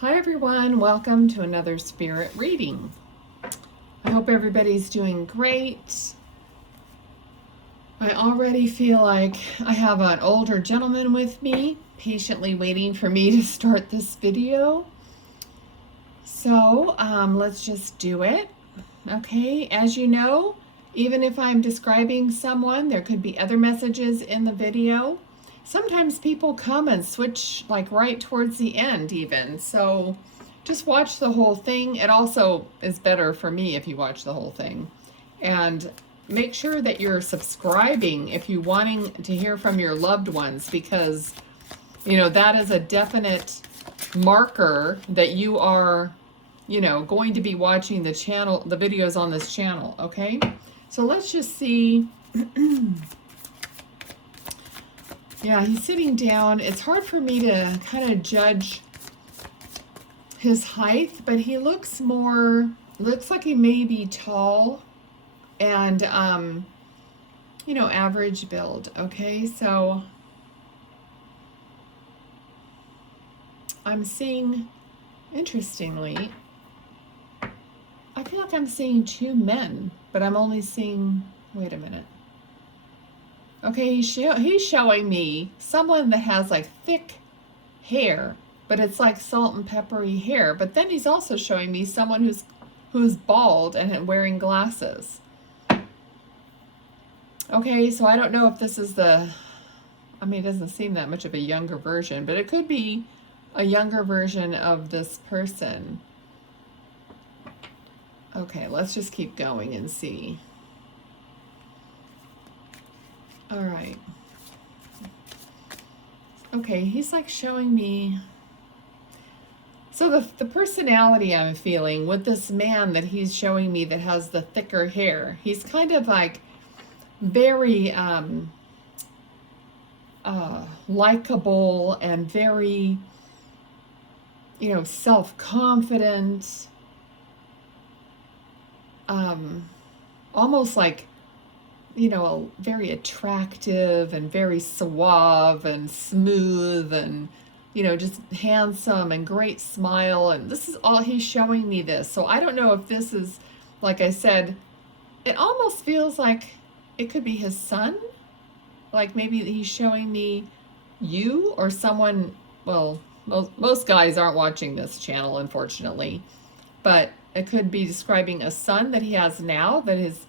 Hi everyone, welcome to another spirit reading. I hope everybody's doing great. I already feel like I have an older gentleman with me, patiently waiting for me to start this video. So let's just do it. Okay, as you know, even if I'm describing someone, there could be other messages in the video. Sometimes people come and switch like right towards the end even. So just watch the whole thing. It also is better for me if you watch the whole thing. And make sure that you're subscribing if you're wanting to hear from your loved ones, because that is a definite marker that you are going to be watching the channel, the videos on this channel. Okay, so let's just see. Yeah, he's sitting down. It's hard for me to kind of judge his height, but he looks like he may be tall and, average build. Okay, so I'm seeing, interestingly, I feel like I'm seeing two men, but I'm only seeing, wait a minute. Okay, he's showing me someone that has like thick hair, but it's like salt and peppery hair. But then he's also showing me someone who's bald and wearing glasses. Okay, so I don't know if this is it doesn't seem that much of a younger version, but it could be a younger version of this person. Okay, let's just keep going and see. All right. Okay, he's like showing me. So the personality I'm feeling with this man that he's showing me that has the thicker hair, he's kind of like very likable and very, self-confident, almost like, very attractive and very suave and smooth and, just handsome and great smile. And this is all he's showing me this. So I don't know if this is, like I said, it almost feels like it could be his son. Like maybe he's showing me you or someone. Well, most guys aren't watching this channel, unfortunately. But it could be describing a son that he has now that is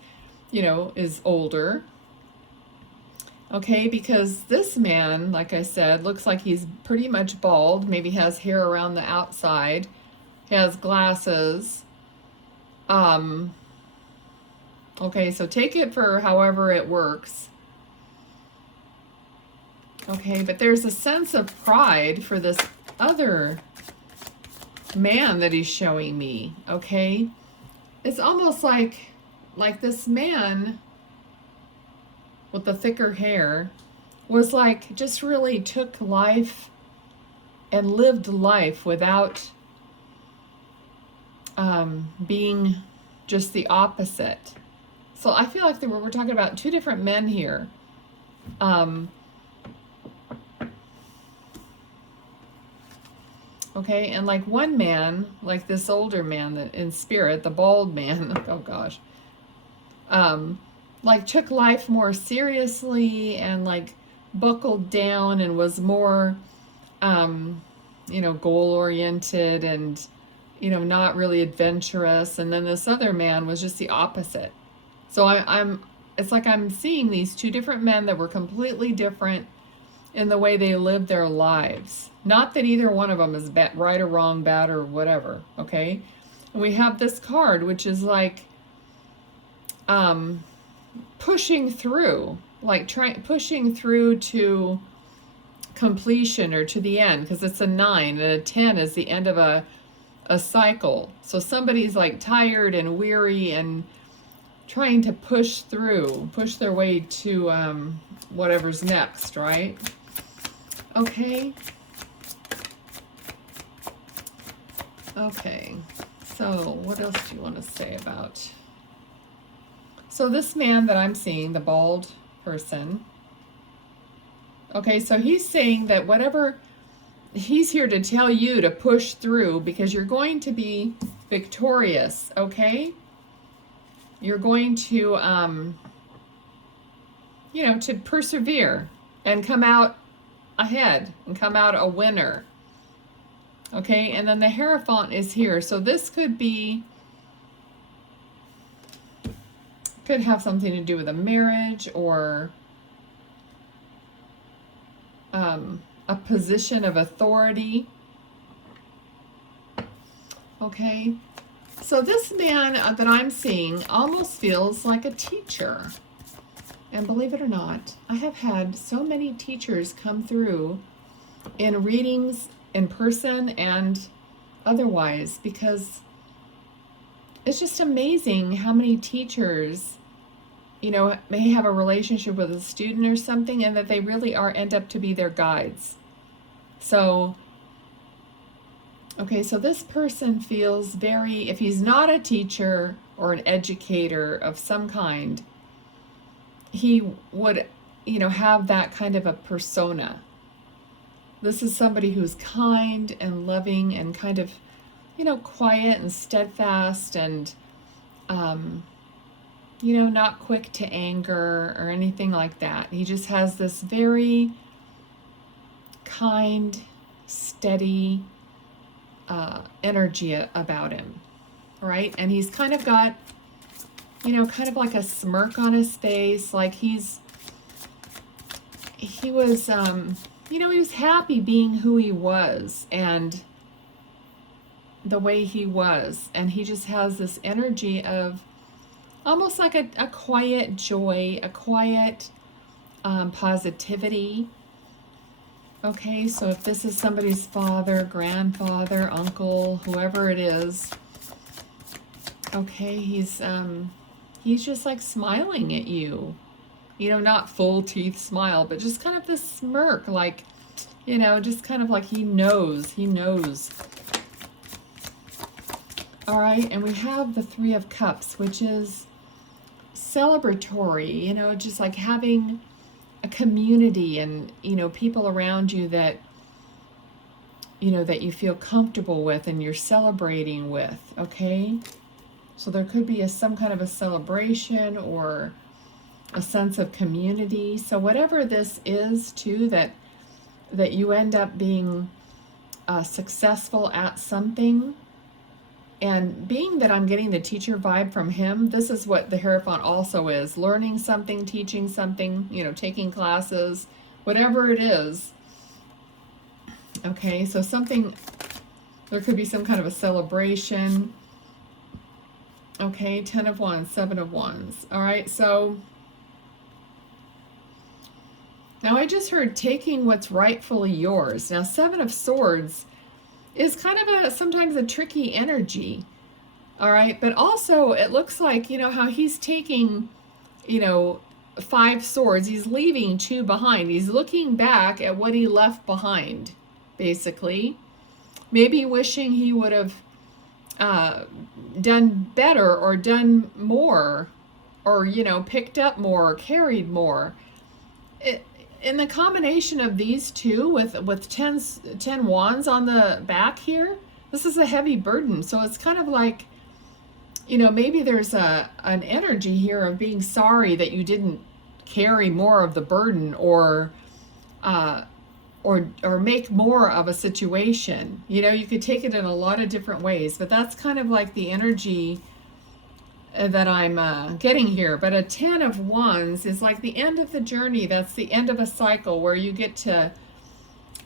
older. Okay, because this man, like I said, looks like he's pretty much bald, maybe has hair around the outside, has glasses. Okay, so take it for however it works. Okay, but there's a sense of pride for this other man that he's showing me, okay? It's almost like this man with the thicker hair was like just really took life and lived life without being just the opposite. So I feel like we're talking about two different men here. Okay, and like one man, like this older man that in spirit, the bald man, oh gosh, like took life more seriously and like buckled down and was more, goal oriented and, not really adventurous. And then this other man was just the opposite. So it's like I'm seeing these two different men that were completely different in the way they lived their lives. Not that either one of them is right or wrong, bad or whatever, okay? And we have this card, which is like pushing through, like pushing through to completion or to the end, because it's a 9 and a 10 is the end of a cycle. So somebody's like tired and weary and trying to push their way to whatever's next, right? Okay. Okay, so what else do you want to say about? So this man that I'm seeing, the bald person, okay, so he's saying that whatever he's here to tell you to push through, because you're going to be victorious, okay? You're going to, you know, to persevere and come out ahead and come out a winner. Okay, and then the Hierophant is here. So this could have something to do with a marriage, or a position of authority. Okay, so this man that I'm seeing almost feels like a teacher. And believe it or not, I have had so many teachers come through in readings in person and otherwise, because it's just amazing how many teachers, you know, may have a relationship with a student or something, and that they really end up to be their guides. So, okay, so this person feels very, if he's not a teacher or an educator of some kind, he would, you know, have that kind of a persona. This is somebody who's kind and loving and kind of, you know, quiet and steadfast and, you know, not quick to anger or anything like that. He just has this very kind, steady energy about him, right? And he's kind of got, you know, kind of like a smirk on his face, like he was, you know, he was happy being who he was and the way he was. And he just has this energy of almost like a quiet joy, a quiet positivity. Okay, so if this is somebody's father, grandfather, uncle, whoever it is, okay, he's just like smiling at you. You know, not full teeth smile, but just kind of this smirk, like, you know, just kind of like he knows. All right, and we have the Three of Cups, which is celebratory, you know, just like having a community and, you know, people around you that, you know, that you feel comfortable with and you're celebrating with, okay? So there could be some kind of a celebration or a sense of community. So whatever this is too, that you end up being successful at something. And being that I'm getting the teacher vibe from him, this is what the Hierophant also is. Learning something, teaching something, you know, taking classes, whatever it is. Okay, so there could be some kind of a celebration. Okay, 10 of Wands, 7 of Wands. All right, so now I just heard taking what's rightfully yours. Now, 7 of Swords is kind of sometimes a tricky energy. All right, but also it looks like, you know, how he's taking, you know, 5 swords. He's leaving 2 behind. He's looking back at what he left behind, basically. Maybe wishing he would have done better or done more, or, you know, picked up more or carried more. In the combination of these two with 10 wands on the back here, this is a heavy burden. So it's kind of like, you know, maybe there's an energy here of being sorry that you didn't carry more of the burden or make more of a situation. You know, you could take it in a lot of different ways, but that's kind of like the energy that I'm getting here. But a 10 of Wands is like the end of the journey. That's the end of a cycle where you get to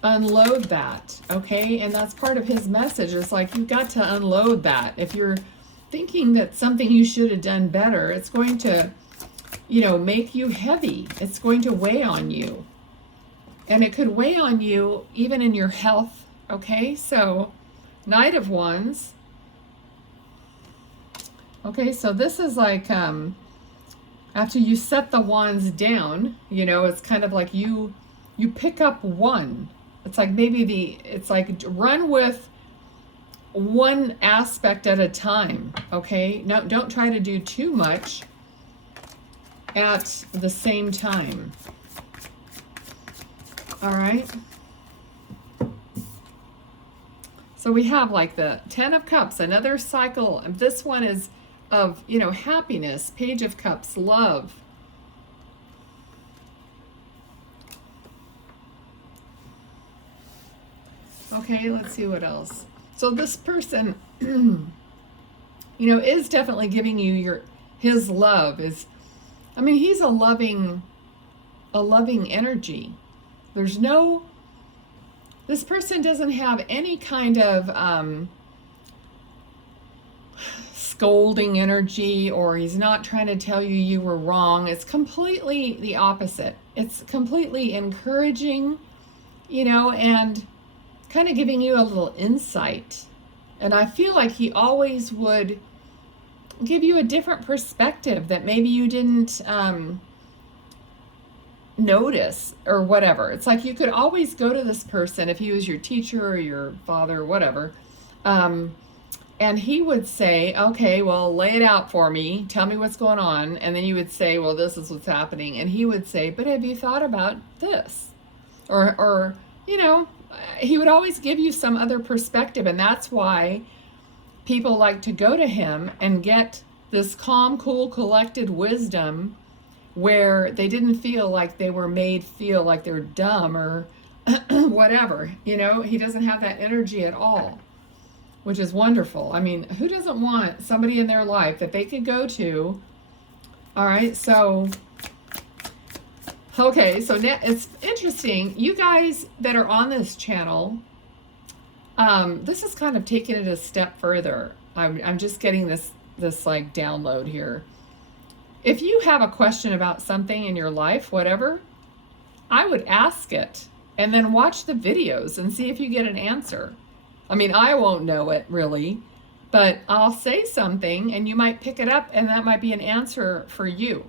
unload that, okay? And that's part of his message. It's like you've got to unload that. If you're thinking that something you should have done better, it's going to, you know, make you heavy. It's going to weigh on you. And it could weigh on you even in your health, okay? So, Knight of Wands. Okay, so this is like, after you set the wands down, you know, it's kind of like you pick up one. It's like it's like run with one aspect at a time, okay? No, don't try to do too much at the same time. All right. So we have like the 10 of Cups, another cycle. This one is of, you know, happiness, Page of Cups, love. Okay, let's see what else. So this person, you know, is definitely giving you his love. I mean, he's a loving energy. There's no, this person doesn't have any kind of scolding energy, or he's not trying to tell you you were wrong. It's completely the opposite. It's completely encouraging, you know, and kind of giving you a little insight. And I feel like he always would give you a different perspective that maybe you didn't notice or whatever. It's like you could always go to this person if he was your teacher or your father or whatever, and he would say, okay, well, lay it out for me, tell me what's going on. And then you would say, well, this is what's happening. And he would say, but have you thought about this? Or you know, he would always give you some other perspective. And that's why people like to go to him and get this calm, cool, collected wisdom, where they didn't feel like they were made feel like they're dumb or whatever. You know, he doesn't have that energy at all, which is wonderful. I mean, who doesn't want somebody in their life that they could go to? All right, so, okay, so now it's interesting. You guys that are on this channel, this is kind of taking it a step further. I'm just getting this like download here. If you have a question about something in your life, whatever, I would ask it and then watch the videos and see if you get an answer. I mean, I won't know it really, but I'll say something and you might pick it up and that might be an answer for you.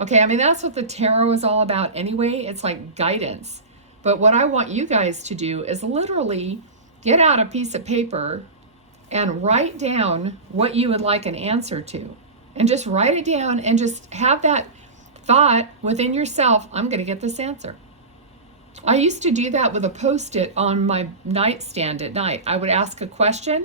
Okay, I mean, that's what the tarot is all about anyway. It's like guidance. But what I want you guys to do is literally get out a piece of paper and write down what you would like an answer to. And just write it down and just have that thought within yourself, I'm going to get this answer. I used to do that with a Post-it on my nightstand at night. I would ask a question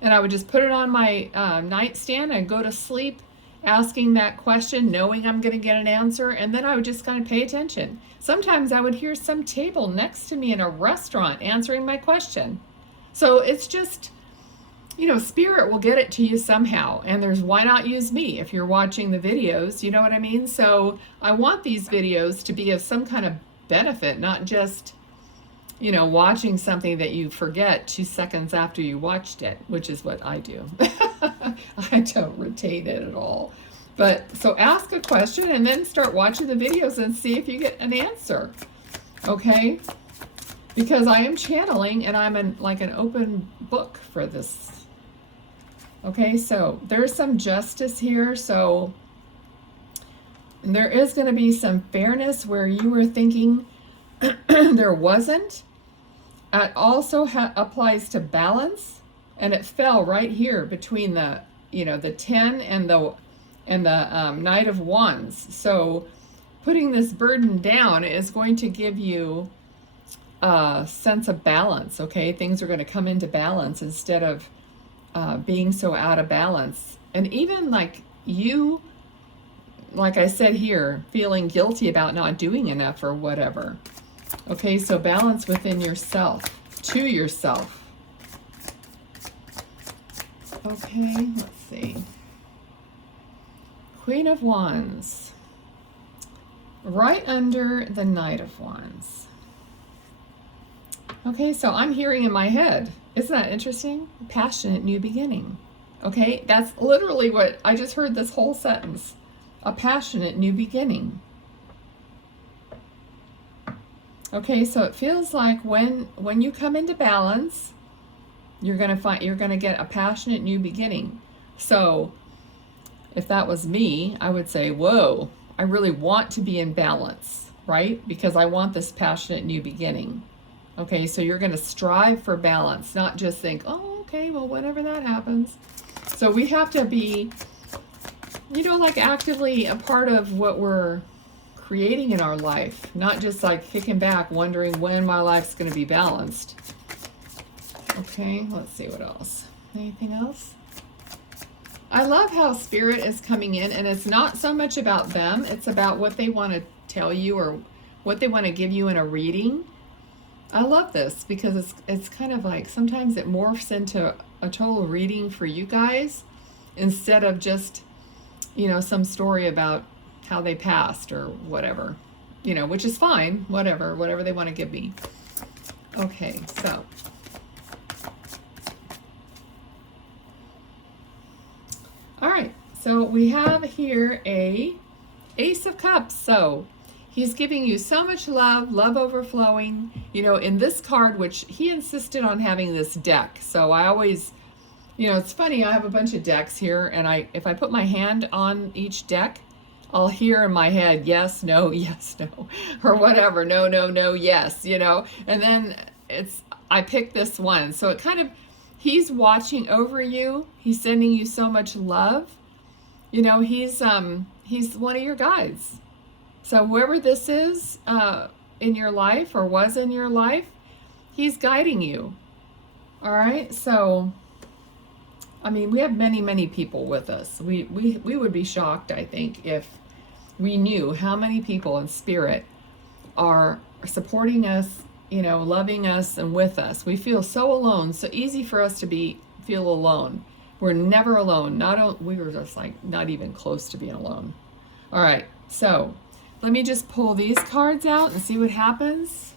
and I would just put it on my nightstand and go to sleep asking that question, knowing I'm going to get an answer, and then I would just kind of pay attention. Sometimes I would hear some table next to me in a restaurant answering my question. So it's just, you know, spirit will get it to you somehow. And there's, why not use me if you're watching the videos, you know what I mean? So I want these videos to be of some kind of benefit, not just, you know, watching something that you forget 2 seconds after you watched it, which is what I do. I don't retain it at all. But so ask a question and then start watching the videos and see if you get an answer. Okay? Because I am channeling and I'm like an open book for this. Okay, so there's some justice here. So there is going to be some fairness where you were thinking there wasn't. It also applies to balance, and it fell right here between the, you know, the 10 and the Knight of Wands. So putting this burden down is going to give you a sense of balance. Okay, things are going to come into balance instead of being so out of balance. And even like you, like I said here, feeling guilty about not doing enough or whatever. Okay, so balance within yourself, to yourself. Okay, let's see. Queen of Wands, right under the Knight of Wands. Okay, so I'm hearing in my head, isn't that interesting? Passionate new beginning. Okay, that's literally what I just heard, this whole sentence. A passionate new beginning. Okay, so it feels like when you come into balance, you're gonna get a passionate new beginning. So if that was me, I would say, whoa, I really want to be in balance, right? Because I want this passionate new beginning. Okay, so you're gonna strive for balance, not just think, oh, okay, well, whenever that happens. So we have to be, you know, like actively a part of what we're creating in our life, not just like kicking back wondering when my life's going to be balanced. Okay, let's see what else. Anything else? I love how Spirit is coming in, and it's not so much about them, it's about what they want to tell you or what they want to give you in a reading. I love this because it's kind of like sometimes it morphs into a total reading for you guys instead of just, you know, some story about how they passed or whatever, you know, which is fine, whatever they want to give me. Okay, so all right, so we have here a Ace of Cups. So he's giving you so much love, love overflowing. You know, in this card, which he insisted on having this deck. So I always, you know, it's funny, I have a bunch of decks here, and if I put my hand on each deck, I'll hear in my head, yes, no, or whatever, no, no, no, yes, you know, and then I pick this one. So it kind of, he's watching over you. He's sending you so much love. You know, he's one of your guides. So whoever this is in your life or was in your life, he's guiding you. All right, so I mean, we have many, many people with us. We would be shocked, I think, if we knew how many people in Spirit are supporting us, you know, loving us and with us. We feel so alone, so easy for us to feel alone. We're never alone. We were just like not even close to being alone. All right, so let me just pull these cards out and see what happens.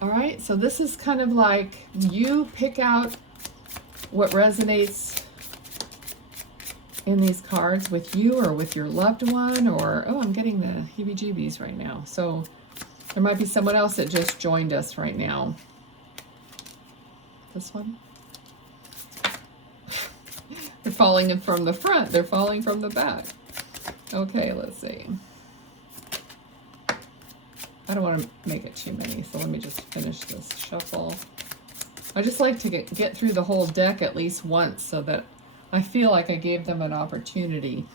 All right, so this is kind of like you pick out what resonates in these cards with you or with your loved one, or, oh, I'm getting the heebie-jeebies right now. So there might be someone else that just joined us right now. This one? They're falling in from the front. They're falling from the back. Okay, let's see. I don't want to make it too many, so let me just finish this shuffle. I just like to get through the whole deck at least once so that I feel like I gave them an opportunity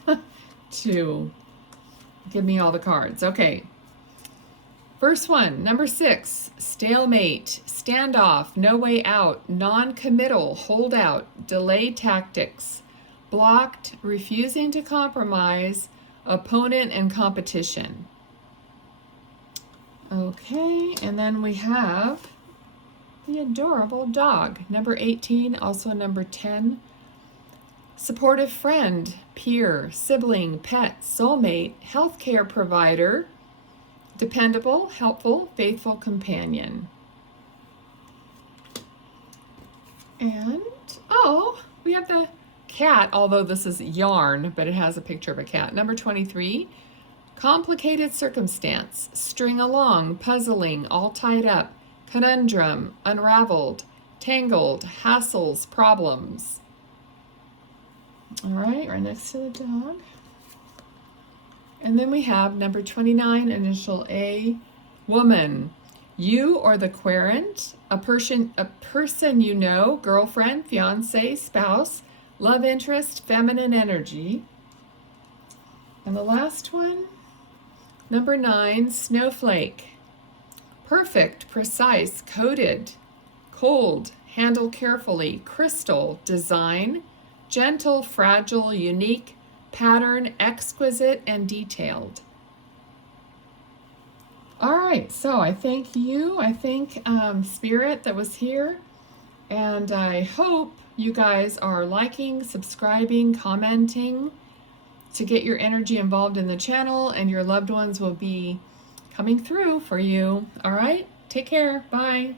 to give me all the cards. Okay. First one, number 6, stalemate, standoff, no way out, non-committal, holdout, delay tactics, blocked, refusing to compromise, opponent and competition. Okay, and then we have the adorable dog, number 18, also number 10. Supportive friend, peer, sibling, pet, soulmate, healthcare provider, dependable, helpful, faithful companion. And, oh, we have the cat, although this is yarn, but it has a picture of a cat. Number 23, complicated circumstance, string along, puzzling, all tied up, conundrum, unraveled, tangled, hassles, problems. All right, right next to the dog. And then we have number 29, initial A, woman. You or the querent, a person you know, girlfriend, fiance, spouse, love interest, feminine energy. And the last one, number 9, snowflake. Perfect, precise, coded, cold, handle carefully, crystal, design, gentle, fragile, unique, pattern, exquisite, and detailed. All right, so I thank you. I thank Spirit that was here. And I hope you guys are liking, subscribing, commenting to get your energy involved in the channel, and your loved ones will be coming through for you. All right, take care. Bye.